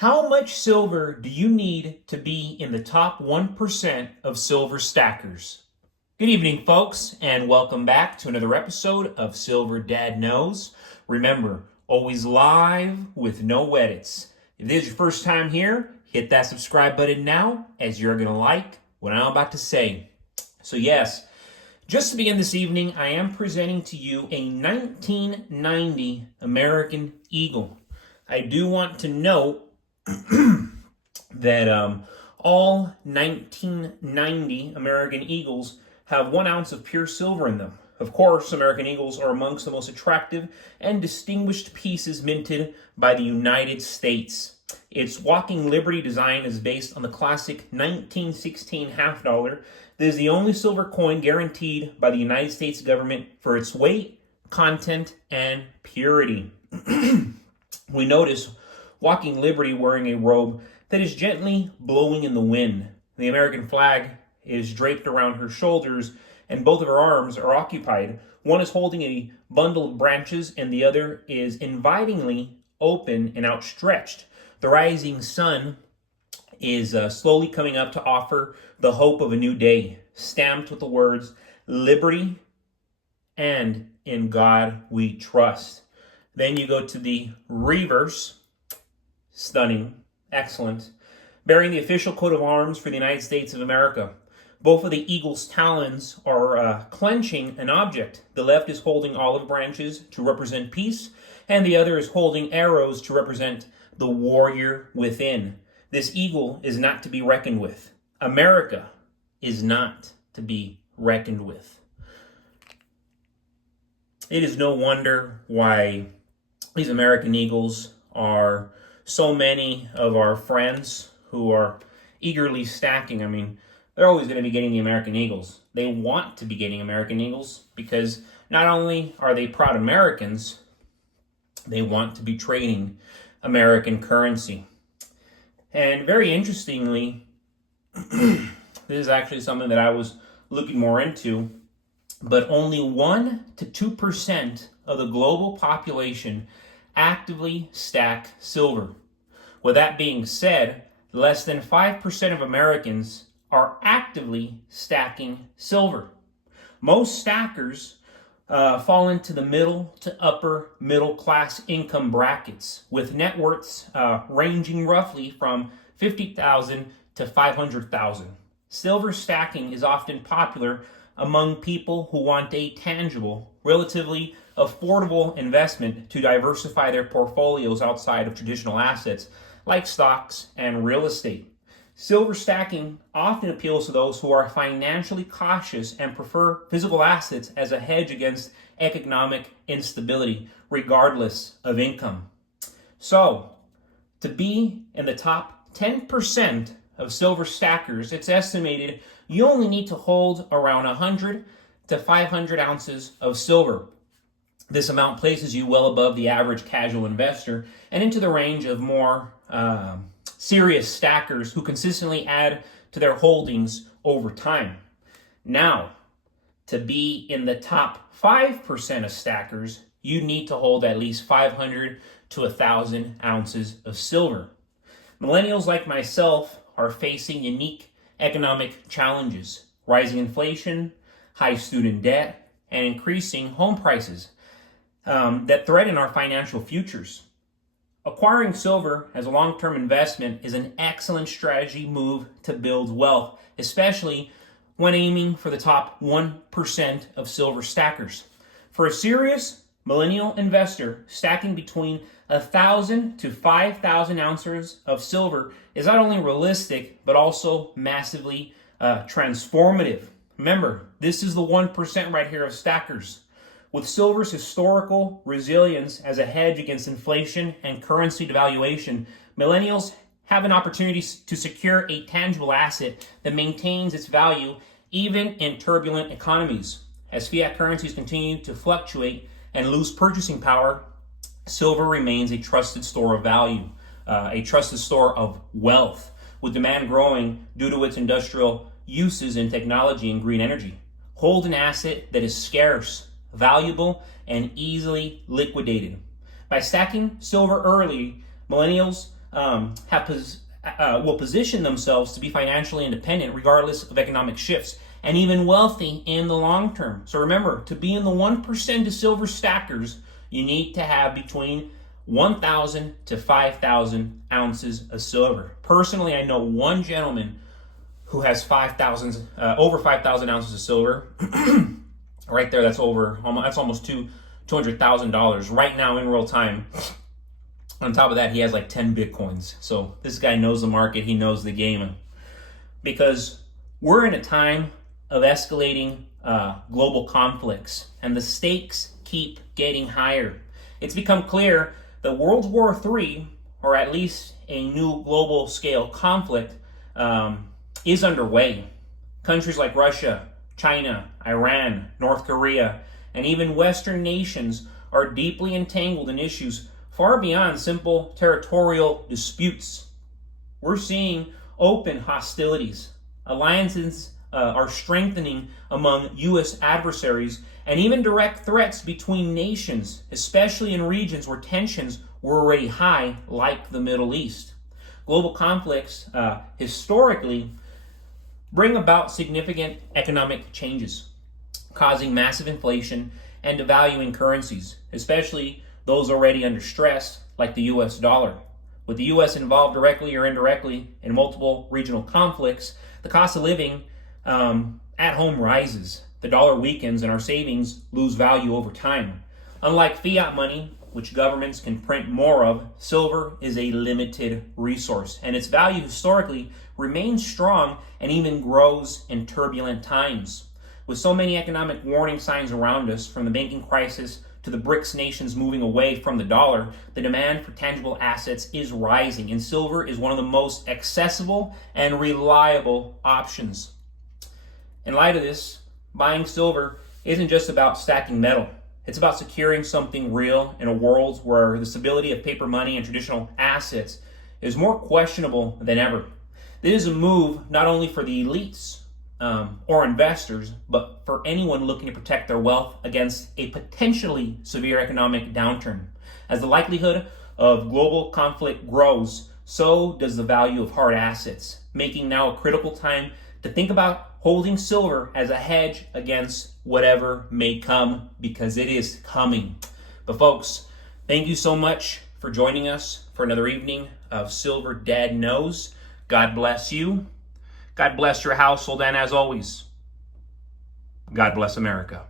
How much silver do you need to be in the top 1% of silver stackers? Good evening, folks, and welcome back to another episode of Silver Dad Knows. Remember, always live with no edits. If this is your first time here, hit that subscribe button now, as you're going to like what I'm about to say. So yes, just to begin this evening, I am presenting to you a 1990 American Eagle. I do want to note that all 1990 American Eagles have 1 ounce of pure silver in them. Of course, American Eagles are amongst the most attractive and distinguished pieces minted by the United States. Its Walking Liberty design is based on the classic 1916 half dollar that is the only silver coin guaranteed by the United States government for its weight, content, and purity. We notice Walking Liberty wearing a robe that is gently blowing in the wind. The American flag is draped around her shoulders, and both of her arms are occupied. One is holding a bundle of branches, and the other is invitingly open and outstretched. The rising sun is slowly coming up to offer the hope of a new day, stamped with the words, "Liberty and in God we trust." Then you go to the reverse. Stunning, excellent, bearing the official coat of arms for the United States of America. Both of the eagle's talons are clenching an object. The left is holding olive branches to represent peace, and the other is holding arrows to represent the warrior within. This eagle is not to be reckoned with. America is not to be reckoned with. It is no wonder why these American Eagles are so many of our friends who are eagerly stacking. I mean, they're always going to be getting the American Eagles. They want to be getting American Eagles because not only are they proud Americans, they want to be trading American currency. And very interestingly, this is actually something that I was looking more into, but only 1 to 2% of the global population actively stack silver. With that being said, less than 5% of Americans are actively stacking silver. Most stackers fall into the middle to upper middle class income brackets, with net worths ranging roughly from $50,000 to $500,000. Silver stacking is often popular among people who want a tangible, relatively affordable investment to diversify their portfolios outside of traditional assets like stocks and real estate. Silver stacking often appeals to those who are financially cautious and prefer physical assets as a hedge against economic instability, regardless of income. So, to be in the top 10% of silver stackers, it's estimated you only need to hold around 100 to 500 ounces of silver. This amount places you well above the average casual investor and into the range of more serious stackers who consistently add to their holdings over time. Now, to be in the top 5% of stackers, you need to hold at least 500 to 1,000 ounces of silver. Millennials like myself are facing unique economic challenges: rising inflation, high student debt, and increasing home prices that threaten our financial futures. Acquiring silver as a long-term investment is an excellent strategy move to build wealth, especially when aiming for the top 1% of silver stackers. For a serious millennial investor, stacking between 1,000 to 5,000 ounces of silver is not only realistic, but also massively transformative. Remember, this is the 1% right here of stackers. With silver's historical resilience as a hedge against inflation and currency devaluation, millennials have an opportunity to secure a tangible asset that maintains its value even in turbulent economies. As fiat currencies continue to fluctuate and lose purchasing power, silver remains a trusted store of value, a trusted store of wealth, with demand growing due to its industrial uses in technology and green energy. Hold an asset that is scarce, valuable, and easily liquidated. By stacking silver early, millennials will position themselves to be financially independent regardless of economic shifts, and even wealthy in the long term. So remember, to be in the 1% of silver stackers, you need to have between 1,000 to 5,000 ounces of silver. Personally, I know one gentleman who has over 5,000 ounces of silver. Right there, that's almost $200,000 right now in real time. On top of that, he has like 10 Bitcoins. So this guy knows the market, he knows the game. Because we're in a time of escalating global conflicts, and the stakes keep getting higher. It's become clear that World War III, or at least a new global scale conflict, is underway. Countries like Russia, China, Iran, North Korea, and even Western nations are deeply entangled in issues far beyond simple territorial disputes. We're seeing open hostilities. Alliances are strengthening among U.S. adversaries, and even direct threats between nations, especially in regions where tensions were already high, like the Middle East. Global conflicts historically bring about significant economic changes, causing massive inflation and devaluing currencies, especially those already under stress, like the US dollar. With the US involved directly or indirectly in multiple regional conflicts, the cost of living at home rises. The dollar weakens and our savings lose value over time. Unlike fiat money, which governments can print more of, silver is a limited resource, and its value historically remains strong and even grows in turbulent times. With so many economic warning signs around us, from the banking crisis to the BRICS nations moving away from the dollar, the demand for tangible assets is rising, and silver is one of the most accessible and reliable options. In light of this, buying silver isn't just about stacking metal. It's about securing something real in a world where the stability of paper money and traditional assets is more questionable than ever. This is a move not only for the elites or investors, but for anyone looking to protect their wealth against a potentially severe economic downturn. As the likelihood of global conflict grows, so does the value of hard assets, making now a critical time to think about holding silver as a hedge against whatever may come, because it is coming. But folks, thank you so much for joining us for another evening of Silver Dad Knows. God bless you. God bless your household, and as always, God bless America.